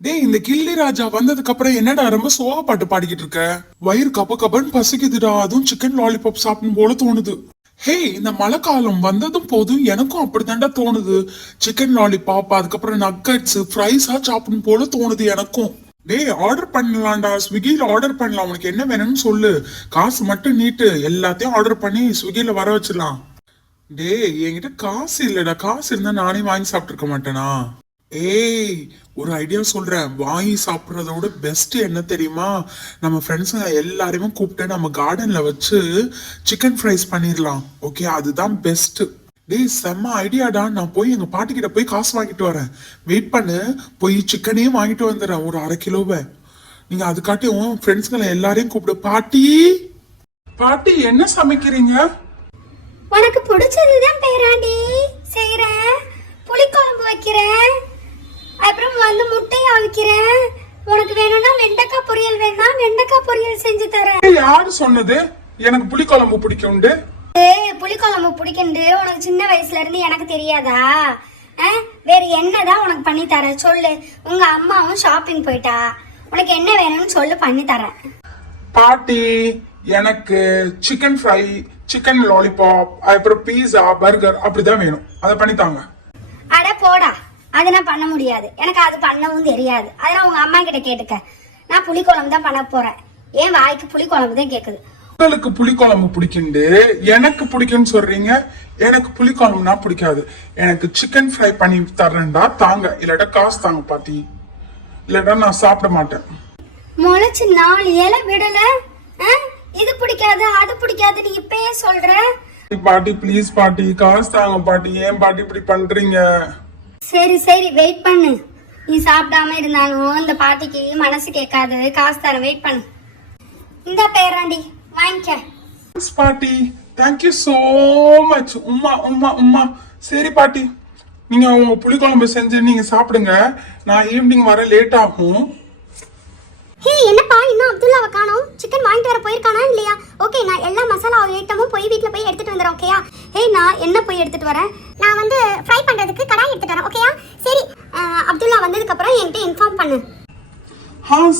டேய், இந்த கில்லி ராஜா வந்ததுக்கு அப்புறம் என்னடா ரொம்ப சோக பாட்டு பாடிக்கிட்டு இருக்க? வயிறு கப்ப கப்பன்னு பசிக்குதுடா. அதுவும் சிக்கன் லாலிபாப் சாப்பிடும் போல தோணுது. ஹே, இந்த மழை காலம் வந்ததும் போதும் எனக்கும் அப்படித்தாண்டா தோணுது. சிக்கன் லாலிபாப், அதுக்கப்புறம் நக்கட்ஸ், ஃப்ரைஸா சாப்பிடும் போல தோணுது எனக்கும். டேய், ஆர்டர் பண்ணலாம்டா. ஸ்விக்கில ஆர்டர் பண்ணலாம். உனக்கு என்ன வேணும்னு சொல்லு, காசு மட்டும் நீட்டு, எல்லாத்தையும் ஆர்டர் பண்ணி ஸ்விக்கில வர வச்சிடலாம். டேய், என்கிட்ட காசு இல்லடா. காசு இருந்தா நானே வாங்கி சாப்பிட்டுருக்க மாட்டேனா? ஏய், ஒரு ஐடியா சொல்றேன். வாங்கி சாப்பிட்றதோட பெஸ்ட் என்ன தெரியுமா? நம்ம ஃப்ரெண்ட்ஸுங்க எல்லாரையுமே கூப்பிட்டு நம்ம கார்டன்ல வச்சு சிக்கன் ஃப்ரைஸ் பண்ணிடலாம். ஓகே, அதுதான் பெஸ்ட். டேய், செம்ம ஐடியாடா. நான் போய் எங்க பாட்டிக்கிட்ட போய் காசு வாங்கிட்டு வரேன். வெயிட் பண்ணு, போய் சிக்கனையும் வாங்கிட்டு வந்துடுறேன், ஒரு 1/2 கிலோவை. நீங்க அதுக்காட்டியும் ஃப்ரெண்ட்ஸுங்களை எல்லாரையும் கூப்பிடு. பாட்டி, பாட்டி என்ன சமைக்கிறீங்க? உனக்கு பிடிச்சதுதான் பேராண்டி செய்யறேன். புளிக்குழம்பு வைக்கிறேன், அப்புறம் வந்து முட்டையை அவிக்கிறேன். உனக்கு வேணும்னா வெண்டைக்காய் பொரியல் வேணா வெண்டைக்காய் பொரியல் செஞ்சு தரேன். யாரு சொன்னது எனக்கு புளிக்குழம்பு பிடிக்கும்ண்டு? புளிக்குழம்பு பிடிக்குண்டு உனக்கு சின்ன வயசுல இருந்து எனக்கு தெரியாதா? வேற என்னதான் உனக்கு பண்ணி தர சொல்லு. உங்க அம்மாவும் ஷாப்பிங் போயிட்டா, உனக்கு என்ன வேணும்னு சொல்லு, பண்ணி தரேன். பாட்டி, எனக்கு சிக்கன் ஃப்ரை, சிக்கன் லாலிபாப், அப்புறம் பீஸா, பர்கர் அப்படிதான் வேணும். அதை பண்ணித்தாங்க. அட போடா, அது நான் பண்ண முடியாது. எனக்கு அது பண்ணவும் தெரியாது. அதெல்லாம் உங்க அம்மா கிட்ட கேட்டுக்க. நான் புளிக்குழம்பு தான் பண்ண போறேன். ஏன் வாய்க்கு புளிக்குழம்பு தான் கேக்குது. உங்களுக்கு புளிக்குழம்பு பிடிக்குண்டு எனக்கு பிடிக்கும்னு சொல்றீங்க. எனக்கு புளிக்குழம்புனா பிடிக்காது. எனக்கு சிக்கன் ஃப்ரை பண்ணி தர்றேன்டா, தாங்க. இல்லாட்டா காசு தாங்க பாட்டி, இல்லாட்டா நான் சாப்பிட மாட்டேன். முளைச்சு 4 இலை விடல. இது பிடிக்காது அது பிடிக்காது நீ இப்பயே சொல்ற. பாட்டி ப்ளீஸ் பாட்டி, காசு தாங்க பாட்டி. ஏன் பாட்டி இப்படி பண்றீங்க? சரி சரி, வெயிட் பண்ணு. நீ சாப்பிடாம இருந்தாலும் இந்த பாட்டிக்கு மனசு கேட்காது. காசு தர, வெயிட் பண்ணு. இந்த பேராண்டி வாங்கிக்க. பாட்டி, தேங்க்யூ சோ மச். உம்மா உம்மா உம்மா. சரி பாட்டி, நீங்க உங்க புளிக்குழம்பு செஞ்சு நீங்க சாப்பிடுங்க. நான் ஈவினிங் வர லேட் ஆகும். ஹே, என்னப்பா இன்னும் அப்துல்லாவை காணோம்? சிக்கன் வாங்கிட்டு வர போயிருக்கானா இல்லையா? ஓகே, நான் எல்லா மசாலா ஐட்டமும் போய் வீட்ல போய் எடுத்துட்டு வந்துறேன். ஓகேயா? ஹே, நான் என்ன போய் எடுத்துட்டு வரேன்? நான் வந்து ஃப்ரை பண்றதுக்கு கடாய் எடுத்துட்டு வரேன். ஓகேயா? சரி, அப்துல்லா வந்ததுக்கு அப்புறம் என்கிட்ட இன்ஃபார்ம் பண்ணு.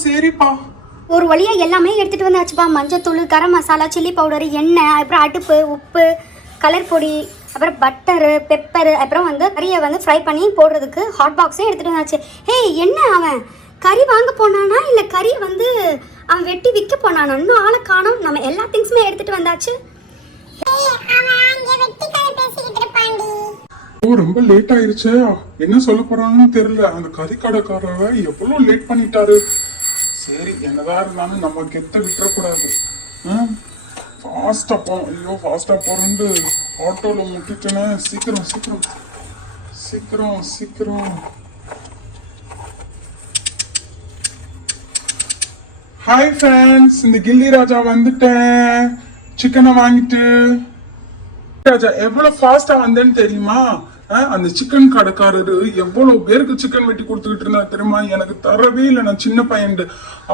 சரிப்பா. ஒரு வழியா எல்லாமே எடுத்துட்டு வந்தாச்சுப்பா. மஞ்சத்தூள், கரம் மசாலா, சில்லி பவுடர், எண்ணெய், அப்புறம் அடுப்பு, உப்பு, கலர் பொடி, அப்புறம் பட்டரு, பெப்பரு, அப்புறம் வந்து கறியை வந்து ஃப்ரை பண்ணி போடுறதுக்கு ஹாட் பாக்ஸே எடுத்துட்டு வந்தாச்சு. ஹே, என்ன அவன் கறி வாங்க போனானா இல்ல கறியை வந்து அவன் வெட்டி விற்க போனானா? இன்னும் ஆளை காணோம். நம்ம எல்லா திங்ஸுமே எடுத்துட்டு வந்தாச்சு. ரொம்ப லேட் ஆயிருச்சு. என்ன சொல்ல போறாங்கன்னு தெரியல. அந்த கறி கடைக்காரரை எவ்வளவு லேட் பண்ணிட்டாரு. சரி, என்னதான் இருந்தாலும் நம்ம கெத்த விட்டுறக்கூடாது. ஃபாஸ்டா போறோம். ஐயோ, ஃபாஸ்டா போறேன்னு ஆட்டோல முட்டிட்டேன்னு. சீக்கிரம் சீக்கிரம் சீக்கிரம் சீக்கிரம். ஹாய் ஃப்ரெண்ட்ஸ், இந்த கில்லி ராஜா வந்துட்டேன் சிக்கனை வாங்கிட்டு. ராஜா எவ்வளவு ஃபாஸ்டா வந்தேன்னு தெரியுமா? அந்த சிக்கன் கடைக்காரரு எவ்வளவு பேருக்கு சிக்கன் வெட்டி கொடுத்துக்கிட்டு இருந்தா தெரியுமா? எனக்கு தரவே இல்லை. நான் சின்ன பையன்,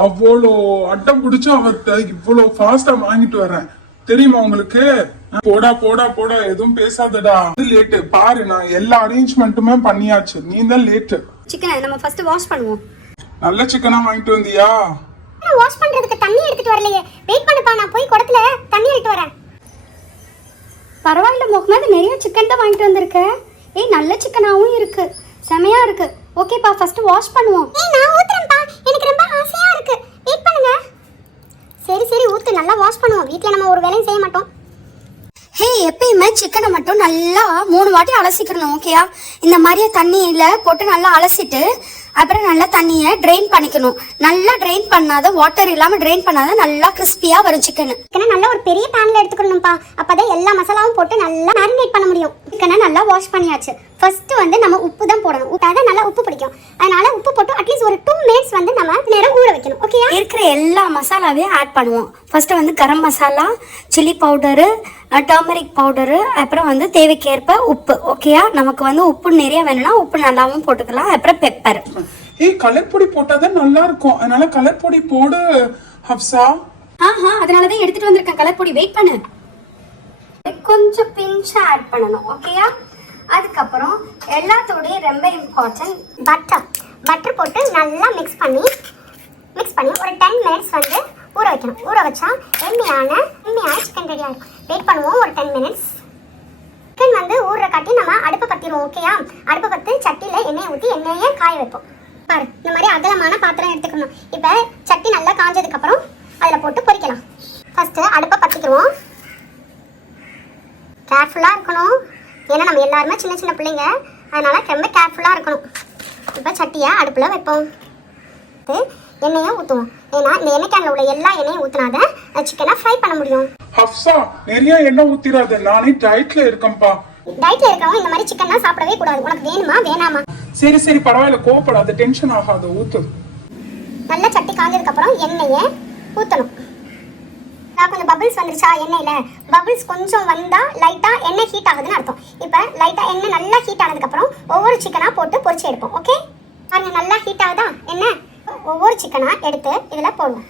அவ்வளோ அட்டம் பிடிச்சு அவர்கிட்ட இவ்வளவு ஃபாஸ்டா வாங்கிட்டு வரேன். தெரியுமா உங்களுக்கு? போடா போடா போடா, எதுவும் பேசாதடா. லேட்டு பாரு, நான் எல்லா அரேஞ்ச்மெண்ட்டுமே பண்ணியாச்சு. நீ தான் லேட்டு. சிக்கனை நம்ம ஃபர்ஸ்ட் வாஷ் பண்ணுவோம். நல்ல சிக்கனா வாங்கிட்டு வந்தியா? வாஷ் பண்றதுக்கு தண்ணி எடுத்துட்டு வரலையே. வெயிட் பண்ணுப்பா, நான் போய் குடத்துல தண்ணி எடுத்து வரேன். பரவாயில்ல முகமது, நிறைய சிக்கன் தான் வாங்கிட்டு வந்திருக்க. ஏய், நல்ல சிக்கனாவும் இருக்கு, செமையா இருக்கு. ஓகேப்பா, ஃபர்ஸ்ட் வாஷ் பண்ணுவோம். ஏய், நான் ஊத்துறேன்ப்பா, எனக்கு ரொம்ப ஆசையா இருக்கு. வெயிட் பண்ணுங்க. சரி சரி, ஊத்து, நல்லா வாஷ் பண்ணுவோம். வீட்ல நம்ம ஒரு வேலையும் செய்ய மாட்டோம். ஹே, எப்பயுமே சிக்கனை மட்டும் நல்லா 3 வாட்டி அலசிக்கணும். ஓகேயா? இந்த மாதிரியே தண்ணியில போட்டு நல்லா அலசிட்டு அப்புறம் நல்லா தண்ணியை ட்ரெயின் பண்ணிக்கணும். நல்லா ட்ரெயின் பண்ணாத, வாட்டர் இல்லாம ட்ரெயின் பண்ணாத நல்லா கிறிஸ்பியா வரும் சிக்கன். சிக்கனை நல்லா ஒரு பெரிய பேன்ல எடுத்துக்கணும்ப்பா. அப்பதான் எல்லா மசாலாவும் போட்டு நல்லா மேரினேட் பண்ண முடியும். சிக்கனை நல்லா வாஷ் பண்ணியாச்சு. ஃபர்ஸ்ட் வந்து நம்ம உப்பு தான் போடணும். அதான் நல்லா உப்பு பிடிக்கும். அதனால உப்பு போட்டு அட்லீஸ்ட் ஒரு 2 மினிட்ஸ் வந்து நம்ம நேரம் ஊற வைக்கணும். ஓகேயா? இருக்கிற எல்லா மசாலாவையும் ஆட் பண்ணுவோம். ஃபர்ஸ்ட் வந்து garam masala, chilli powder, turmeric powder, அப்புறம் வந்து தேவைக்கேற்ப உப்பு. ஓகேயா? நமக்கு வந்து உப்பு நிறைய வேணும்னா உப்பு நல்லாவும் போட்டுக்கலாம். அப்புறம் பெப்பர். கலர் பொடி போட்டாதான் நல்லா இருக்கும். அதனால கலர் பொடி போடு ஹப்சா. அதனாலதான் எடுத்துட்டு வந்திருக்கேன் கலர் பொடி. வெயிட் பண்ணு. கொஞ்சம் பிஞ்சா ஆட் பண்ணணும். ஓகேயா? அதுக்கப்புறம் எல்லாத்தோடய ரொம்ப இம்பார்ட்டன்ட் பட்டர். பட்டர் போட்டு நல்லா மிக்ஸ் பண்ணி ஒரு 10 மினிட்ஸ் வந்து ஊற வைக்கணும். ஊற வச்சா எம்மியான சிக்கன் ரெடியாக இருக்கும். வெயிட் பண்ணுவோம் ஒரு 10 மினிட்ஸ். சிக்கன் வந்து ஊறுற காட்டி நம்ம அடுப்பை பற்றிடுவோம். ஓகேயா? அடுப்பை பற்றி சட்டியில் எண்ணெயை ஊற்றி எண்ணெயை காய வைப்போம். பாரு, இந்த மாதிரி அகலமான பாத்திரம் எடுத்துக்கணும். இப்போ சட்டி நல்லா காஞ்சதுக்கப்புறம் அதில் போட்டு பொரிக்கலாம். ஃபஸ்ட்டு அடுப்பை பற்றிக்குவோம். கேர்ஃபுல்லாக இருக்கணும், ஏன்னா நம்ம எல்லாருமே சின்ன சின்ன பிள்ளைங்க, அதனால் ரொம்ப கேர்ஃபுல்லாக இருக்கணும். இப்போ சட்டியை அடுப்பில் வைப்போம். எண்ணெயை ஊற்றுவோம். ஏன்னா இந்த எண்ணெய் கேனில் உள்ள எல்லா எண்ணெயும் ஊற்றினாதான் சிக்கனை ஃப்ரை பண்ண முடியும். ஹப்சா, நிறைய எண்ணெய் ஊத்திராத, நானே டயட்ல இருக்கேன்ப்பா. டயட்ல இருக்கவங்க இந்த மாதிரி சிக்கன்லாம் சாப்பிடவே கூடாது. உனக்கு வேணுமா வேணாமா? சரி பரவாயில்ல, கோவப்படாத, டென்ஷன் ஆகாத, ஊத்து. நல்லா சட்டி காஞ்சதுக்கப்புறம் எண்ணெயை ஊற்றணும். கொஞ்சம் பபிள்ஸ் வந்துருச்சா எண்ணெயில்? பபிள்ஸ் கொஞ்சம் வந்தால் லைட்டாக எண்ணெய் ஹீட் ஆகுதுன்னு அர்த்தம். இப்போ லைட்டாக எண்ணெய் நல்லா ஹீட் ஆனதுக்கப்புறம் ஒவ்வொரு சிக்கனாக போட்டு பொரிச்சு எடுப்போம். ஓகே பாருங்க, நல்லா ஹீட் ஆகுதா எண்ணெய்? ஒவ்வொரு சிக்கனாக எடுத்து இதில் போடுவோம்.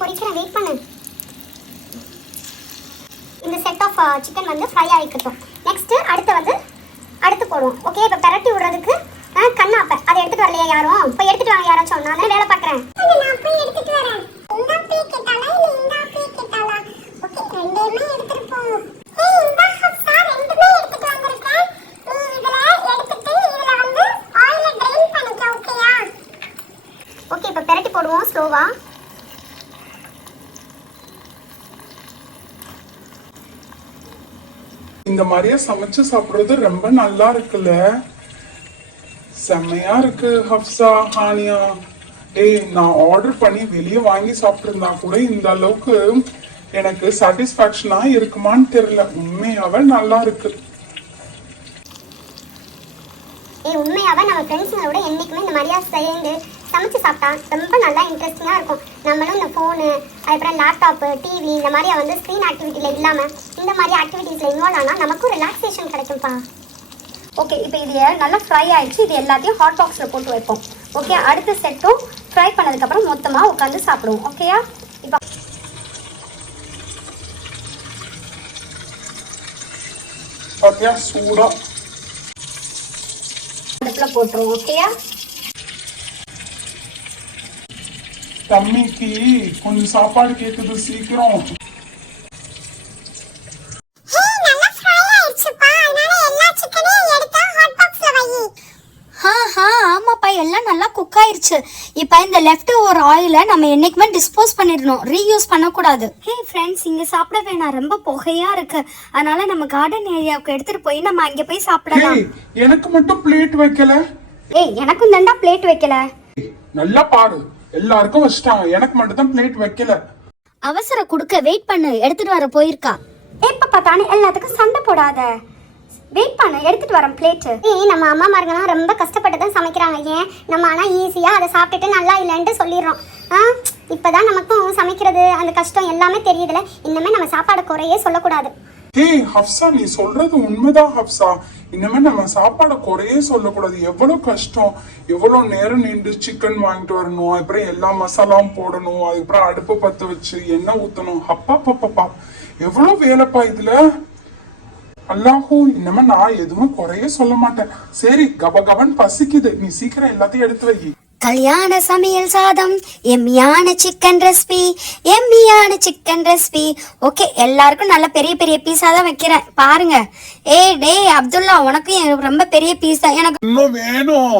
பொரிக்கிறேன் வெயிட் பண்ணு. இந்த செட் ஆஃப் சிக்கன் வந்து ஃப்ரை ஆகிக்கட்டும். நெக்ஸ்ட்டு அடுத்து போடுவோம். ஓகே, இப்போ பெரட்டி விடுறதுக்கு கண்ணாப்பை அதை எடுத்துட்டு வரலையா யாரும்? போய் எடுத்துட்டு வாங்க யாராச்சும். நான் வேலை பார்க்குறேன். ஓகே, இப்போ பெரட்டி போடுவோம் ஸ்லோவா. இந்த மாதிரியே சமைச்சு சாப்பிடுறது ரொம்ப நல்லா இருக்குல்ல, செம்மையா இருக்கு ஹப்சா, ஹானியா. நான் ஆர்டர் பண்ணி வெளியே வாங்கி சாப்பிட்டிருந்தா கூட இந்த அளவுக்கு எனக்கு சாட்டிஸ்பாக்சனா இருக்குமான்னு தெரியல. உண்மையாவே நல்லா இருக்கு. உண்மையாவே நம்ம ஃப்ரெண்ட்ஸுங்களோட என்னைக்குமே இந்த மாதிரியா சேர்ந்து சமைச்சு சாப்பிட்டா ரொம்ப நல்லா இன்ட்ரெஸ்டிங்காக இருக்கும். நம்மளும் இந்த ஃபோனு, அதுக்கப்புறம் லேப்டாப்பு, டிவி இந்த மாதிரியா வந்து ஸ்க்ரீன் ஆக்டிவிட்டியில் இல்லாமல் இந்த மாதிரி ஆக்டிவிட்டீஸில் இன்வால்வ் ஆனால் நமக்கும் ரிலாக்ஸேஷன் கிடைக்கும்ப்பா. ஓகே, இப்போ இது நல்லா ஃப்ரை ஆயிடுச்சு. இது எல்லாத்தையும் ஹாட் பாக்ஸில் போட்டு வைப்போம். ஓகே, அடுத்த செட்டும் ஃப்ரை பண்ணதுக்கப்புறம் மொத்தமாக உட்காந்து சாப்பிடுவோம். ஓகேயா? இப்போ பாத்தியா, சூடா அடுப்பில் போட்டுருவோம். ஓகேயா? தம்மிக்கு கொஞ்சம் சாப்பாடு கேக்குது, சீக்கிரம். ஆமாப்பா, எல்லாம் நல்லா குக் ஆயிருச்சு. இப்போ இந்த லெஃப்ட் ஓவர் ஆயிலை நம்ம என்னைக்குமே டிஸ்போஸ் பண்ணிடணும், ரீயூஸ் பண்ணக்கூடாது. ஹே ஃப்ரெண்ட்ஸ், இங்கே சாப்பிட வேணாம், ரொம்ப புகையா இருக்கு. அதனால நம்ம கார்டன் ஏரியாவுக்கு எடுத்துட்டு போய் நம்ம அங்கே போய் சாப்பிடலாம். எனக்கு மட்டும் பிளேட் வைக்கல. எனக்கும் தாண்டா பிளேட் வைக்கல. நல்லா பாரு, எல்லாருக்கும் வச்சிட்டாங்க, எனக்கு மட்டும் தான் பிளேட் வைக்கல. அவசர குடுக்க வெயிட் பண்ணு, எடுத்துட்டு வர போயிருக்கா. எப்ப பார்த்தானே எல்லாத்துக்கும் சண்டை போடாத, வெயிட் பண்ணு, எடுத்துட்டு வரேன் பிளேட்டு. நம்ம அம்மா மாருங்கலாம் ரொம்ப கஷ்டப்பட்டு தான் சமைக்கிறாங்க. ஏன் நம்ம ஆனால் ஈஸியாக அதை சாப்பிட்டுட்டு நல்லா இல்லைன்ட்டு சொல்லிடுறோம். இப்போதான் நமக்கும் சமைக்கிறது அந்த கஷ்டம் எல்லாமே தெரியுதுல. இன்னுமே நம்ம சாப்பாடு குறையே சொல்லக்கூடாது. ஹப்சா, நீ சொல்றது உண்மைதான் ஹப்சா. இனிமே நம்ம சாப்பாடு குறையே சொல்லக்கூடாது. எவ்வளவு கஷ்டம், எவ்வளவு நேரம் நின்று சிக்கன் வாங்கிட்டு வரணும், அதுக்கப்புறம் எல்லா மசாலாவும் போடணும், அதுக்கப்புறம் அடுப்பு பத்த வச்சு எண்ணெய் ஊத்தணும். அப்பா எவ்வளவு வேலைப்பா இதுல. அல்லாஹூ, இனிமே நான் எதுவும் குறைய சொல்ல மாட்டேன். சரி, கபகபன் பசிக்குது, நீ சீக்கிரம் எல்லாத்தையும் எடுத்து வை. கல்யாண சமையல் சாதம், எம்மியான சிக்கன் ரெசிபி. ஓகே, எல்லாருக்கும் நல்ல பெரிய பெரிய பீஸா தான் வைக்கிறேன் பாருங்க. டேய் அப்துல்லா, உனக்கும் ரொம்ப பெரிய பீஸ் தான். எனக்கு இன்னும் வேணும்.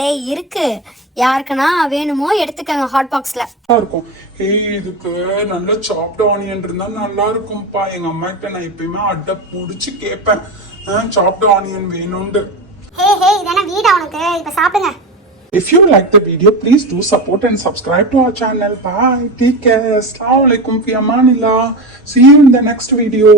டேய் இருக்கு, யாருக்குன்னா வேணுமோ எடுத்துக்கங்க ஹாட் பாக்ஸ்ல இருக்கும். இதுக்கு நல்ல சாப்ட் ஆனியன் இருந்தா நல்லா இருக்கும்பா. எங்க அம்மா கிட்ட நான் எப்பயுமே அட்டை புடிச்சு கேட்பேன், சாப்ட் ஆனியன் வேணும்னு. இதெல்லாம் வீடா உனக்கு? இப்ப சாப்பிடுங்க. If you like the video, please do support and subscribe to our channel. Bye. Take care. Assalamu alaikum fi amanillah. See you in the next video.